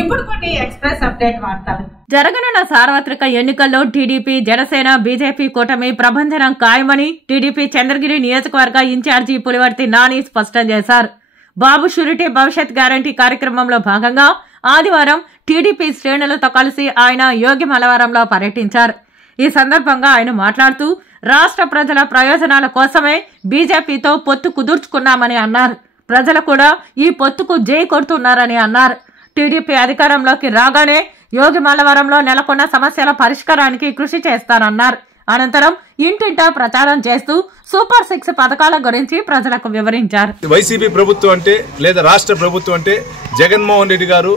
ఇప్పుడు కొన్ని express update వార్తలు. జరగనున్న సార్వత్రిక ఎన్నికల్లో టీడీపీ, జనసేన, బీజేపీ కూటమి ప్రభంజనం ఖాయమని టీడీపీ చంద్రగిరి నియోజకవర్గ ఇన్ఛార్జి పులివర్తి నాని స్పష్టం చేశారు. బాబు షూరిటీ భవిష్యత్ గ్యారంటీ కార్యక్రమంలో భాగంగా ఆదివారం టీడీపీ శ్రేణులతో కలిసి ఆయన యోగి మలవరంలో పర్యటించారు. ఈ సందర్భంగా ఆయన మాట్లాడుతూ రాష్ట్ర ప్రజల ప్రయోజనాల కోసమే బీజేపీతో పొత్తు కుదుర్చుకున్నామని అన్నారు. ప్రజలు కూడా ఈ పొత్తుకు జై కొడుతున్నారని అన్నారు. టీడీపీ అధికారంలోకి రాగానే యోగి మలవరంలో నెలకొన్న సమస్యల పరిష్కారానికి కృషి చేస్తారన్నారు. అనంతరం ఇంటింటా ప్రచారం చేస్తూ సూపర్ 6 పథకాల గురించి ప్రజలకు వివరించారు. వైసీపీ ప్రభుత్వం అంటే లేదా రాష్ట్ర ప్రభుత్వం అంటే జగన్మోహన్ రెడ్డి గారు,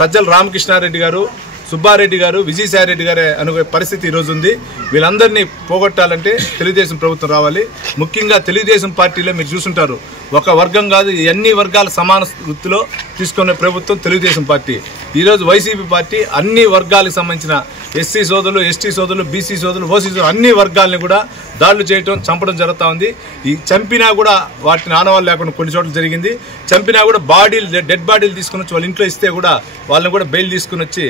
సజ్జల రామకృష్ణారెడ్డి గారు, సుబ్బారెడ్డి గారు, విజయసాయిరెడ్డి గారు అనే పరిస్థితి ఈరోజు ఉంది. వీళ్ళందరినీ పోగొట్టాలంటే తెలుగుదేశం ప్రభుత్వం రావాలి. ముఖ్యంగా తెలుగుదేశం పార్టీలో మీరు చూసుంటారు, ఒక వర్గం కాదు అన్ని వర్గాల సమాన వృత్తిలో తీసుకునే ప్రభుత్వం తెలుగుదేశం పార్టీ. ఈరోజు వైసీపీ పార్టీ అన్ని వర్గాలకు సంబంధించిన ఎస్సీ సోదరులు, ఎస్టీ సోదరులు, బీసీ సోదరులు, ఓసీ సోదరులు అన్ని వర్గాలని కూడా దాడులు చేయడం, చంపడం జరుగుతూ ఉంది. ఈ చంపినా కూడా వాటిని ఆనవాళ్ళు లేకుండా కొన్ని చోట్ల జరిగింది. చంపినా కూడా డెడ్ బాడీలు తీసుకుని వచ్చి వాళ్ళ ఇంట్లో ఇస్తే కూడా వాళ్ళని కూడా బెయిల్ తీసుకుని వచ్చి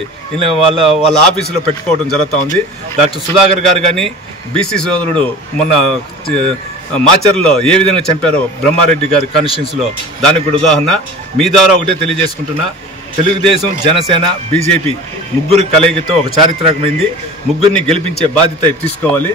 వాళ్ళ ఆఫీసులో పెట్టుకోవడం జరుగుతూ ఉంది. డాక్టర్ సుధాకర్ గారు కానీ, బీసీ సోదరుడు మొన్న మాచర్లో ఏ విధంగా చంపారో బ్రహ్మారెడ్డి గారి కాన్స్టిట్యున్సీలో దానికి కూడా ఉదాహరణ. మీ ద్వారా ఒకటే తెలియజేసుకుంటున్నా, తెలుగుదేశం, జనసేన, బీజేపీ ముగ్గురు కలయికతో ఒక చారిత్రకమైంది. ముగ్గురిని గెలిపించే బాధ్యత తీసుకోవాలి.